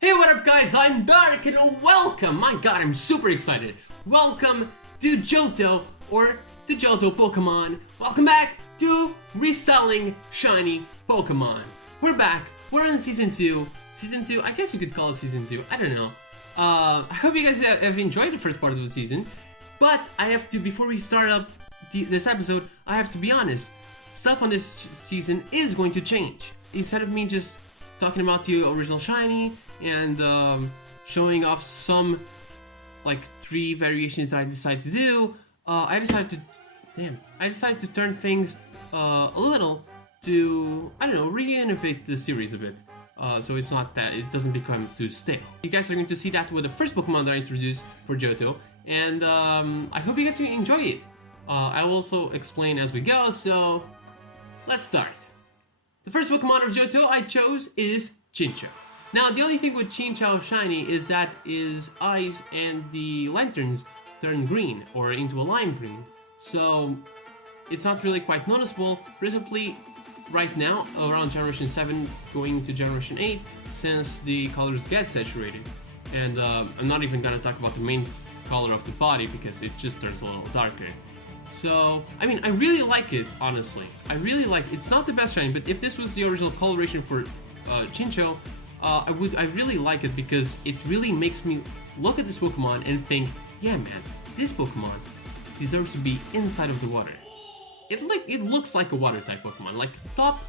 Hey, what up guys, I'm Dark and welcome, my god, I'm super excited. Welcome to JOHTO, or the JOHTO Pokemon. Welcome back to Restyling Shiny Pokemon. We're back, we're on Season 2. Season 2, I guess you could call it Season 2, I don't know. I hope you guys have enjoyed the first part of the season. But I have to, before we start up this episode, I have to be honest. Stuff on this season is going to change. Instead of me just talking about the original Shiny and showing off some like 3 variations that I decided to do, I decided to turn things a little to, I don't know, re-innovate the series a bit. So it's not that it doesn't become too stale. You guys are going to see that with the first Pokemon that I introduced for JOHTO, and I hope you guys enjoy it. I will also explain as we go, so let's start. The first Pokemon of JOHTO I chose is Chinchou. Now, the only thing with Chinchou Shiny is that his eyes and the lanterns turn green, or into a lime green. So, it's not really quite noticeable, principally right now, around Generation 7 going to Generation 8, since the colors get saturated. And I'm not even gonna talk about the main color of the body, because it just turns a little darker. So, I mean, I really like it, honestly. I really like it. It's not the best shiny, but if this was the original coloration for Chinchou, I really like it because it really makes me look at this Pokemon and think, yeah man, this Pokemon deserves to be inside of the water. It looks like a water type Pokemon, like top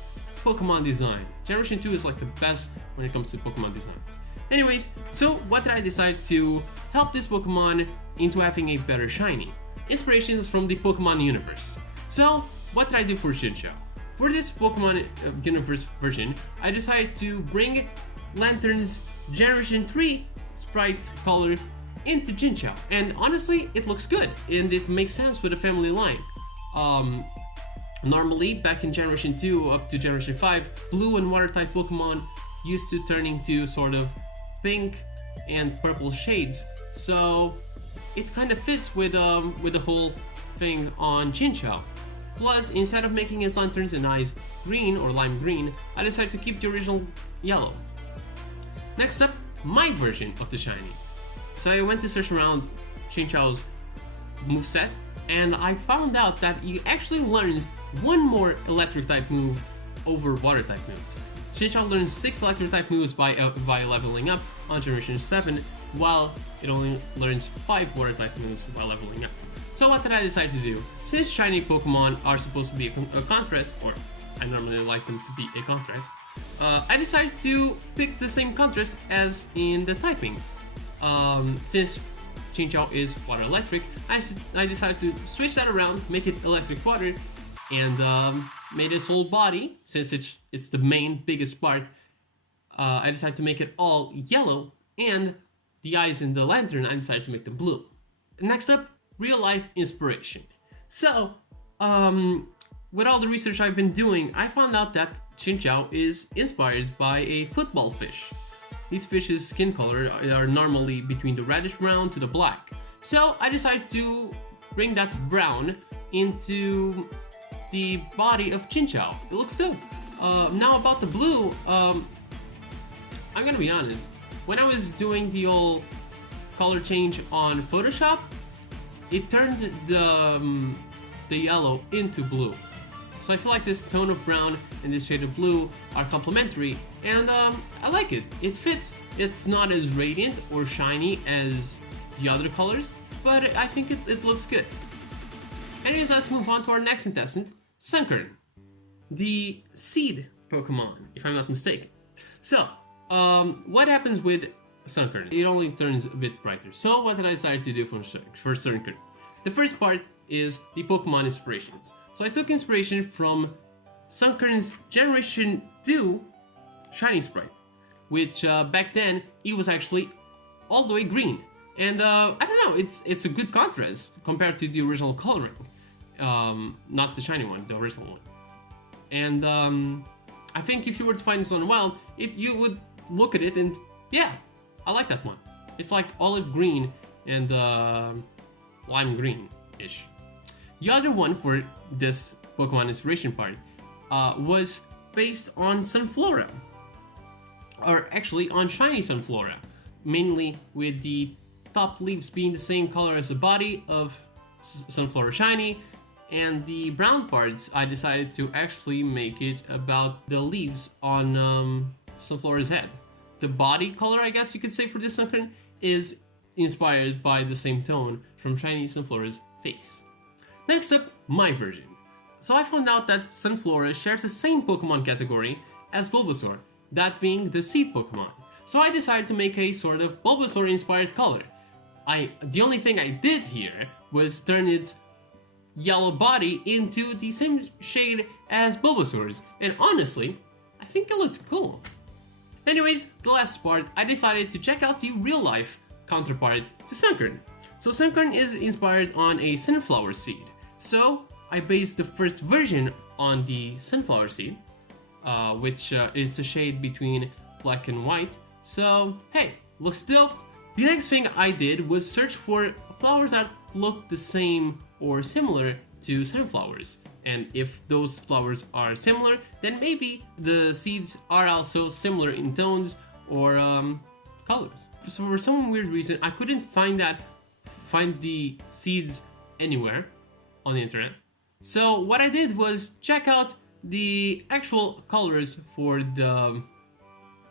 Pokemon design. Generation 2 is like the best when it comes to Pokemon designs. Anyways, so what did I decide to help this Pokemon into having a better shiny? Inspirations from the Pokemon universe. So, what did I do for Chinchou? For this Pokemon universe version, I decided to bring Lantern's Generation 3 sprite color into Chinchou. And honestly, it looks good, and it makes sense with the family line. Normally, back in Generation 2 up to Generation 5, blue and water type Pokemon used to turn into sort of pink and purple shades. So, it kind of fits with the whole thing on Chinchou. Plus, instead of making his lanterns and eyes green or lime green, I decided to keep the original yellow. Next up, my version of the shiny. So I went to search around Chinchou's moveset, and I found out that he actually learns one more electric type move over water type moves. Chinchou learns 6 electric type moves by leveling up on Generation 7, while it only learns 5 water type moves while leveling up. So what did I decide to do? Since shiny Pokemon are supposed to be a contrast, or I normally like them to be a contrast, I decided to pick the same contrast as in the typing. Since Chinchou is water electric, I decided to switch that around, make it electric water, and made his whole body, since it's the main biggest part, I decided to make it all yellow, and the eyes in the lantern, I decided to make them blue. Next up, real life inspiration. So, with all the research I've been doing, I found out that Chinchou is inspired by a football fish. These fish's skin color are normally between the reddish brown to the black. So I decided to bring that brown into the body of Chinchou. It looks good. Now about the blue, I'm gonna be honest. When I was doing the old color change on Photoshop, it turned the yellow into blue. So I feel like this tone of brown and this shade of blue are complementary, and I like it. It fits. It's not as radiant or shiny as the other colors, but I think it looks good. Anyways, let's move on to our next contestant, Sunkern, the seed Pokemon, if I'm not mistaken. So, what happens with Sunkern? It only turns a bit brighter. So what did I decide to do for Sunkern? The first part is the Pokemon inspirations. So I took inspiration from Sunkern's Generation 2 Shiny Sprite, which back then, he was actually all the way green. And I don't know, it's a good contrast compared to the original coloring. Not the shiny one, the original one. And I think if you were to find this on wild, you would look at it and yeah, I like that one. It's like olive green and lime green-ish. The other one for this Pokemon inspiration part was based on Sunflora. are actually on shiny Sunflora, mainly with the top leaves being the same color as the body of Sunflora Shiny, and the brown parts I decided to actually make it about the leaves on Sunflora's head. The body color, I guess you could say, for this Sunkern is inspired by the same tone from shiny Sunflora's face. Next up, my version. So I found out that Sunflora shares the same Pokemon category as Bulbasaur, that being the seed Pokemon. So I decided to make a sort of Bulbasaur inspired color. The only thing I did here was turn its yellow body into the same shade as Bulbasaur's, and honestly, I think it looks cool. Anyways, the last part, I decided to check out the real life counterpart to Sunkern. So Sunkern is inspired on a sunflower seed. So I based the first version on the sunflower seed, which is a shade between black and white. So hey, looks dope. The next thing I did was search for flowers that look the same or similar to sunflowers. And if those flowers are similar, then maybe the seeds are also similar in tones or colors. So for some weird reason, I couldn't find the seeds anywhere on the internet. So what I did was check out the actual colors for the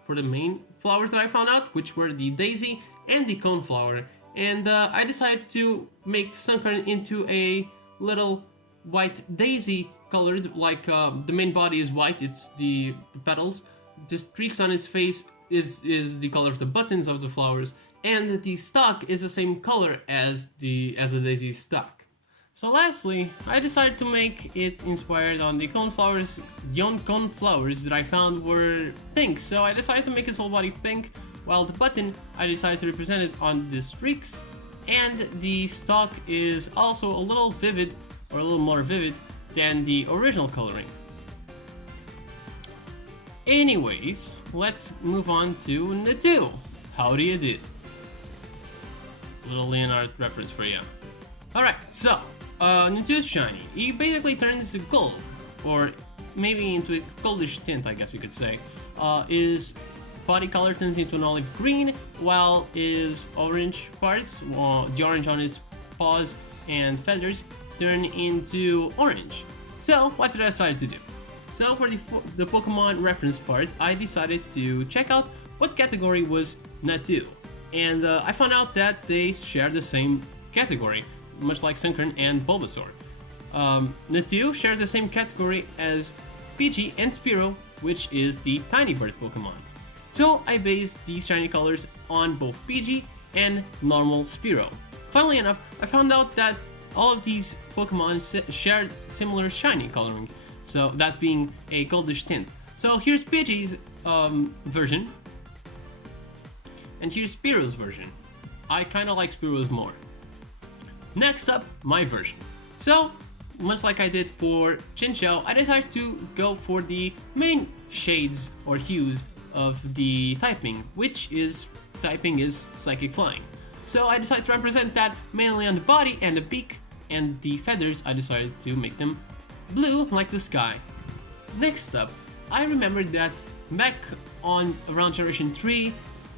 main flowers that I found out, which were the daisy and the coneflower, and I decided to make Sunkern into a little white daisy colored, like the main body is white, it's the petals. The streaks on his face is the color of the buttons of the flowers, and the stalk is the same color as the daisy stalk. So lastly, I decided to make it inspired on the coneflowers. The coneflowers that I found were pink, so I decided to make his whole body pink, while the button I decided to represent it on the streaks, and the stalk is also a little vivid, or a little more vivid than the original coloring. Anyways, let's move on to Natu. How do you do? Little Leonard reference for you. Alright, so Natu's shiny. He basically turns gold, or maybe into a goldish tint, I guess you could say. His body color turns into an olive green, while his orange parts, the orange on his paws and feathers, turn into orange. So what did I decide to do? So for the Pokemon reference part, I decided to check out what category was Natu, and I found out that they share the same category, much like Sunkern and Bulbasaur. Natu shares the same category as Pidgey and Spearow, which is the tiny bird Pokemon. So I based these shiny colors on both Pidgey and normal Spearow. Funnily enough, I found out that all of these Pokemon shared similar shiny coloring, so that being a goldish tint. So here's Pidgey's version, and here's Spearow's version. I kinda like Spearow's more. Next up, my version. So, much like I did for Chinchou, I decided to go for the main shades or hues of the typing, which is Psychic Flying. So I decided to represent that mainly on the body and the beak, and the feathers I decided to make them blue like the sky. Next up, I remembered that back on around Generation 3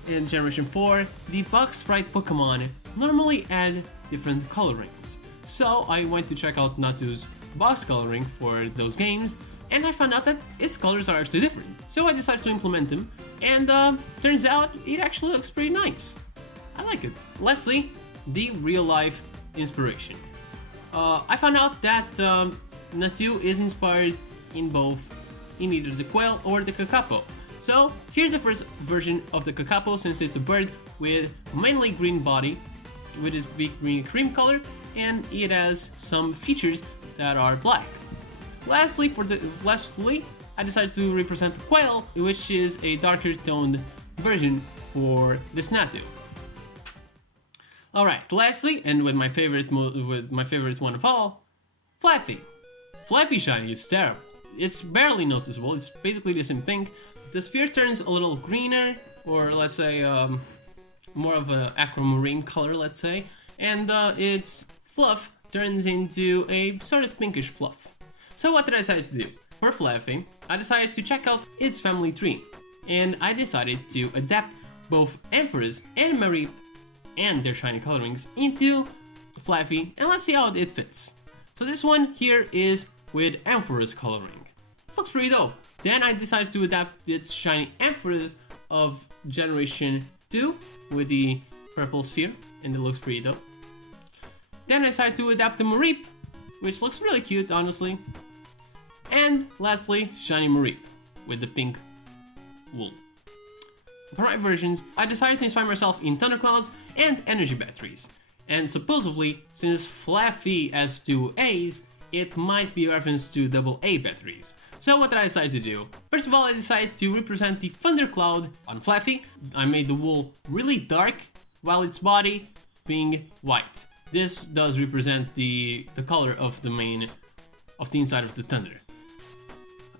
and Generation 4, the box sprite Pokemon normally add different colorings. So I went to check out Natu's box coloring for those games, and I found out that his colors are actually different. So I decided to implement them, and turns out it actually looks pretty nice. I like it. Lastly, the real life inspiration. I found out that Natu is inspired in either the quail or the kakapo. So here's the first version of the kakapo, since it's a bird with mainly green body, with its big green cream color, and it has some features that are black. Lastly, I decided to represent the quail, which is a darker toned version for this Natu. Alright, lastly, and with my favorite one of all, Fluffy. Fluffy shiny is terrible. It's barely noticeable, it's basically the same thing. The sphere turns a little greener, or let's say more of an aquamarine color, let's say, and its fluff turns into a sort of pinkish fluff. So what did I decide to do? For Fluffy, I decided to check out its family tree. and I decided to adapt both Empress and Mareep and their shiny colorings into Fluffy, and let's see how it fits. So this one here is with Ampharos coloring. It looks pretty dope. Then I decided to adapt its shiny Ampharos of Generation 2 with the purple sphere, and it looks pretty dope. Then I decided to adapt the Mareep, which looks really cute, honestly. And lastly, shiny Mareep with the pink wool. For my versions, I decided to inspire myself in Thunderclouds and energy batteries. And supposedly, since Fluffy has 2 A's, it might be a reference to AA batteries. So what did I decide to do? First of all, I decided to represent the Thundercloud on Fluffy. I made the wool really dark, while its body being white. This does represent the color of the inside of the Thunder.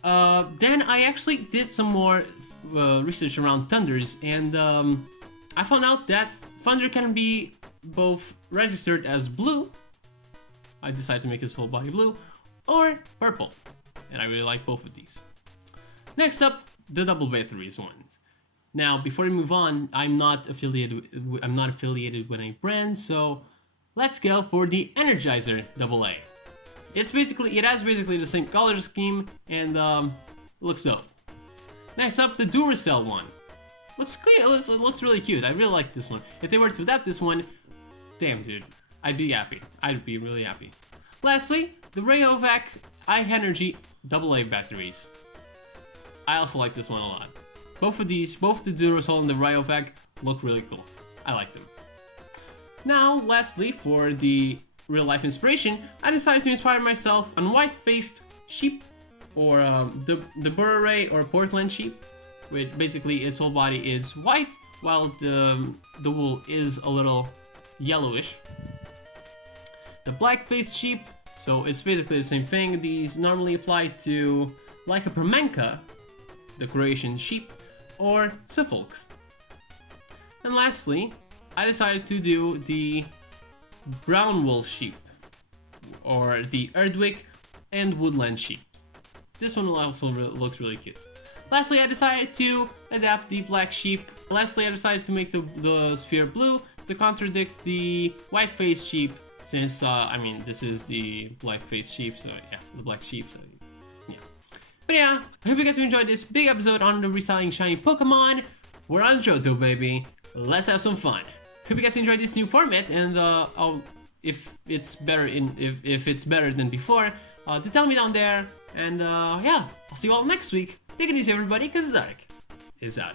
Then I actually did some more research around Thunders, and I found out that Thunder can be both registered as blue. I decided to make his full body blue, or purple, and I really like both of these. Next up, the double batteries ones. Now, before we move on, I'm not affiliated with any brand, so let's go for the Energizer AA. It has basically the same color scheme, and looks dope. Next up, the Duracell one. Looks cute. It looks really cute. I really like this one. If they were to adapt this one, damn dude, I'd be happy. I'd be really happy. Lastly, the Rayovac High Energy AA batteries. I also like this one a lot. Both of these, both the Duracell and the Rayovac, look really cool. I like them. Now, lastly, for the real life inspiration, I decided to inspire myself on white-faced sheep, or the Bure or Portland sheep, which basically its whole body is white, while the wool is a little yellowish. The black-faced sheep, so it's basically the same thing. These normally apply to like a Permanka, the Croatian sheep, or Suffolks. And lastly, I decided to do the brown wool sheep, or the Erdwick and Woodland sheep. This one also looks really cute. Lastly, I decided to adapt the black sheep. Lastly, I decided to make the sphere blue to contradict the white-faced sheep, since, I mean, this is the black-faced sheep, so yeah, the black sheep, so yeah. But yeah, I hope you guys enjoyed this big episode on the restyling shiny Pokemon. We're on Johto, baby. Let's have some fun. Hope you guys enjoyed this new format, and if it's better than before, to tell me down there. And yeah, I'll see you all next week. Take it easy, everybody, because the dark is out.